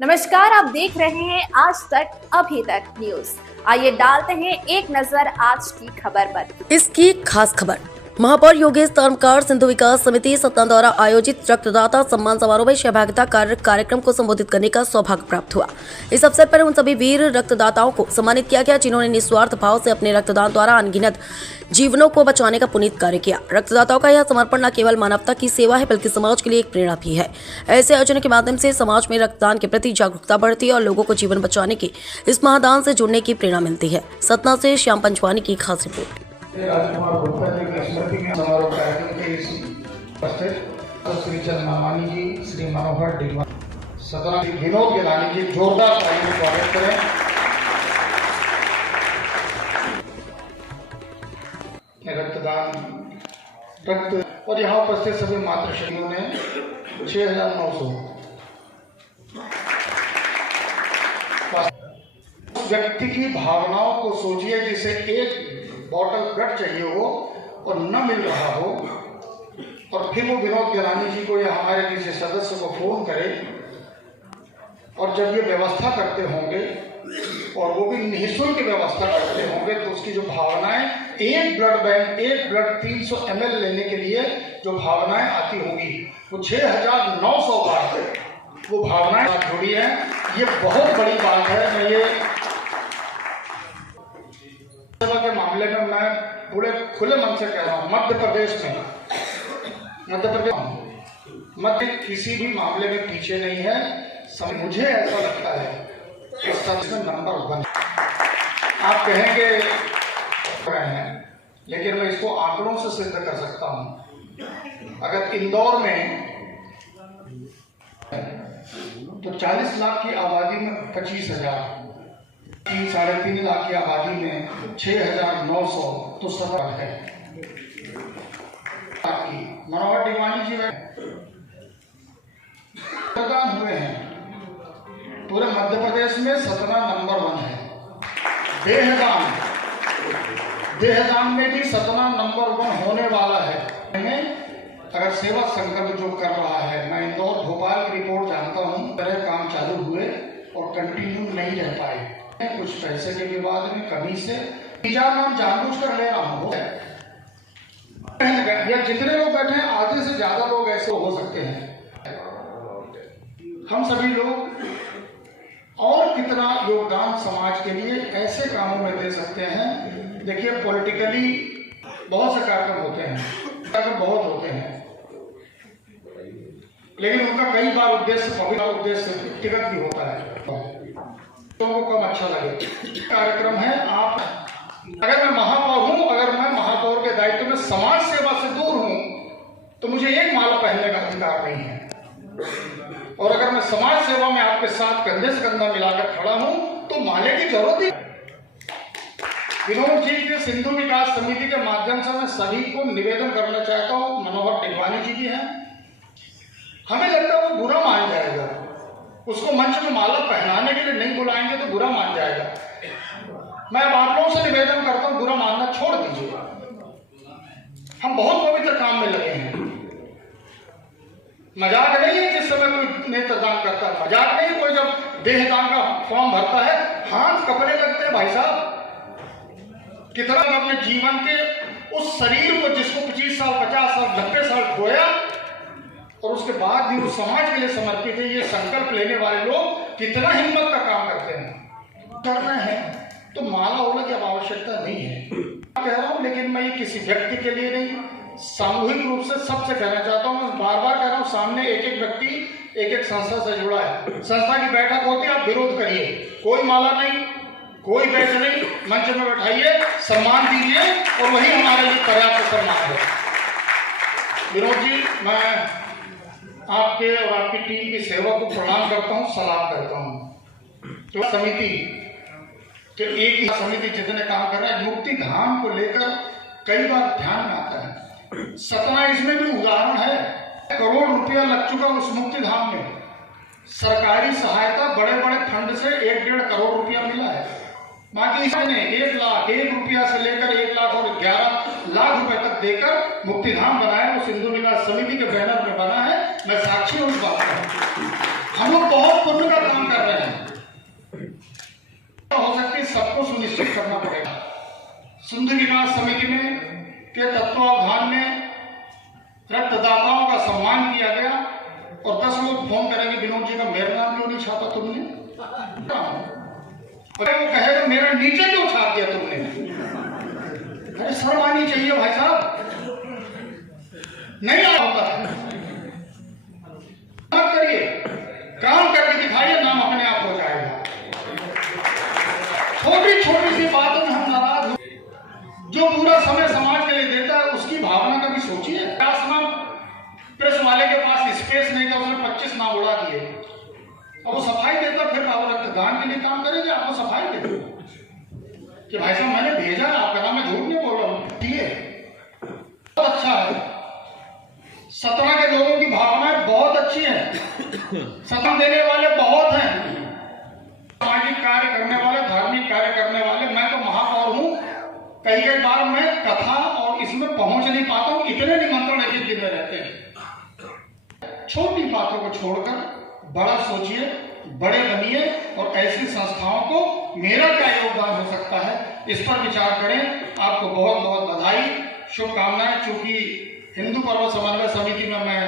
नमस्कार, आप देख रहे हैं आज तक अभी तक न्यूज। आइए डालते हैं एक नजर आज की खबर पर। इसकी खास खबर। महापौर योगेश तरमकार सिंधु विकास समिति सतना द्वारा आयोजित रक्तदाता सम्मान समारोह में सहभागिता कार्यक्रम को संबोधित करने का सौभाग्य प्राप्त हुआ। इस अवसर पर उन सभी वीर रक्तदाताओं को सम्मानित किया गया जिन्होंने निस्वार्थ भाव से अपने रक्तदान द्वारा अनगिनत जीवनों को बचाने का पुनीत कार्य किया। रक्तदाताओं का यह समर्पण न केवल मानवता की सेवा है बल्कि समाज के लिए एक प्रेरणा भी है। ऐसे आयोजनों के माध्यम से समाज में रक्तदान के प्रति जागरूकता बढ़ती है और लोगों को जीवन बचाने के इस महादान से जुड़ने की प्रेरणा मिलती है। सतना से श्याम पंचवानी की खास रिपोर्ट। राजकुमार गुप्ता जी की स्मृति में समारोह कार्यक्रम के उपस्थित श्री चंद्रमानी जी, श्री मनोहर डिगवा, सतना विनोद गिलानी जी, जोरदार तालियों से स्वागत करें। रक्त और यहाँ उपस्थित सभी मातृश्रियों ने 6,900 व्यक्ति की भावनाओं को सोचिए, जिसे एक बॉटल ब्लड चाहिए हो और न मिल रहा हो, और फिर वो विनोद गिलानी जी को या हमारे किसी सदस्य को फोन करे, और जब ये व्यवस्था करते होंगे और वो भी निःशुल्क व्यवस्था करते होंगे, तो उसकी जो भावनाएं, एक ब्लड बैंक, एक ब्लड 300 ml लेने के लिए जो भावनाएं आती होंगी, वो 6,900 बार वो भावनाएं जुड़ी हैं। ये बहुत बड़ी बात है। मैं ये सेवा के मामले में मैं पूरे खुले मन से कह रहा हूँ, मध्य किसी भी मामले में पीछे नहीं है। मुझे ऐसा लगता है कि सबसे नंबर 1 आप कहेंगे हैं, लेकिन मैं इसको आंकड़ों से सिद्ध कर सकता हूँ। अगर इंदौर में तो 40 लाख की आबादी में 25,000, 3-3.5 लाख की आबादी में 6,900 तो सफल है। मनोहर डिगवानी जी प्रदान हुए हैं। पूरे मध्य प्रदेश में सतना नंबर 1 है। देहदान में भी सतना नंबर 1 होने वाला है। अगर सेवा संकल्प जो कर रहा है, मैं इंदौर भोपाल की रिपोर्ट जानता हूँ, तरह काम चालू हुए और कंटिन्यू नहीं रह पाए, कुछ पैसे के विवाद में कमी से। तीजा नाम जानबूझ कर ले रहा हूँ, या जितने लोग बैठे हैं आधे से ज्यादा लोग ऐसे हो सकते हैं। हम सभी लोग और कितना योगदान समाज के लिए ऐसे कामों में दे सकते हैं। देखिए, पॉलिटिकली बहुत से कार्यक्रम होते हैं, बहुत होते हैं, लेकिन उनका कई बार उद्देश्य पवित्र उद्देश्य व्यक्तिगत भी होता है, तो वो कम अच्छा लगे। कार्यक्रम है, आप अगर मैं महापौर हूं, अगर मैं महापौर के दायित्व में समाज सेवा से दूर हूं, तो मुझे एक माला पहनने का अधिकार नहीं है। और अगर मैं समाज सेवा में आपके साथ कंधे से कंधा मिलाकर खड़ा हूं, तो माले की जरूरत ही। विनोद जी के सिंधु विकास समिति के माध्यम से मैं सभी को निवेदन करना चाहता हूं, मनोहर डिगवानी जी भी हैं। हमें लगता है वो बुरा मान जाएगा, उसको मंच में माला पहनाने के लिए नहीं बुलाएंगे तो बुरा मान जाएगा। मैं आप लोगों से निवेदन करता हूं, बुरा मानना छोड़ दीजिए। हम बहुत पवित्र काम में लगे हैं। मजाक नहीं है जिस समय कोई नेत्रदान करता है, मजाक नहीं। कोई जब देहदान का फॉर्म भरता है, हाथ कपड़े लगते हैं भाई साहब। कितना अपने जीवन के उस शरीर को, जिसको 25 साल, 50 साल, 90 साल खोया, और उसके बाद भी वो समाज के लिए समर्पित है। ये संकल्प लेने वाले लोग कितना हिम्मत का काम करते हैं, कर रहे हैं। तो माला होने की अब आवश्यकता नहीं है, कह रहा हूं। लेकिन मैं ये किसी व्यक्ति के लिए नहीं, सामूहिक रूप से सबसे कहना चाहता हूं। मैं बार बार कह रहा हूं, सामने एक एक व्यक्ति एक एक संस्था से जुड़ा है। संस्था की बैठक होती है, आप विरोध करिए, कोई माला नहीं, कोई बैच नहीं, मंच में बैठाइए, सम्मान दीजिए, और वही हमारे लिए पर्याप्त सम्मान है। विनोद जी, मैं आपके और आपकी टीम की सेवा को प्रणाम करता हूं, सलाम करता हूं। तो समिति तो एक ही समिति जितने काम कर रहे हैं, मुक्ति धाम को लेकर कई बार ध्यान में आता है। सतना इसमें भी उदाहरण है। करोड़ रुपया लग चुका उस मुक्ति धाम में। सरकारी सहायता बड़े बड़े फंड से 1-1.5 करोड़ रुपया मिला है। बाकी इसने 1 लाख, 1 रुपया से लेकर 1 लाख और 11 लाख रुपए तक देकर मुक्ति धाम बनाया। वो सिंधु विकास समिति के बैनर में बना है। मैं साक्षी हूं इस बात का। हम लोग बहुत पुण्य का काम कर समिति में के तत्वावधान में रक्तदाताओं का सम्मान किया गया और 10 लोग फोन करेंगे विनोद जी का मेरा नाम क्यों नहीं छापा तुमने, और वो कहेगा मेरा नीचे क्यों छाप दिया तुमने। अरे शर्म आनी चाहिए भाई साहब, नहीं आ होता है। मत करिए, काम करके दिखाइए, नाम अपने आप हो जाएगा। छोटी छोटी सी बातों में हम नाराज हो, जो पूरा समय समाज के लिए देता है उसकी भावना का भी सोचिए। 50 नाम प्रेस वाले के पास स्पेस नहीं था, उसने 25 नाम उड़ा दिए। अब वो सफाई देता, फिर आप रक्तदान के लिए काम करेंगे, आपको सफाई दे कि भाई साहब मैंने भेजा है आपका नाम, मैं झूठ नहीं बोल रहा हूँ, बहुत अच्छा है। सतना के लोगों की भावनाएं बहुत अच्छी हैं, सतना देने वाले बहुत हैं, सामाजिक कार्य करने वाले, धार्मिक कार्य करने वाले। मैं तो महापौर हूँ, कई बार मैं कथा और इसमें पहुंच नहीं पाता हूँ, इतने निमंत्रण एक दिन में रहते हैं। छोटी बातों को छोड़कर बड़ा सोचिए, बड़े बनिए और ऐसी संस्थाओं को मेरा क्या योगदान हो सकता है इस पर विचार करें। आपको बहुत बहुत बधाई, शुभकामनाएं। चूंकि हिंदू पर्व समन्वय समिति में मैं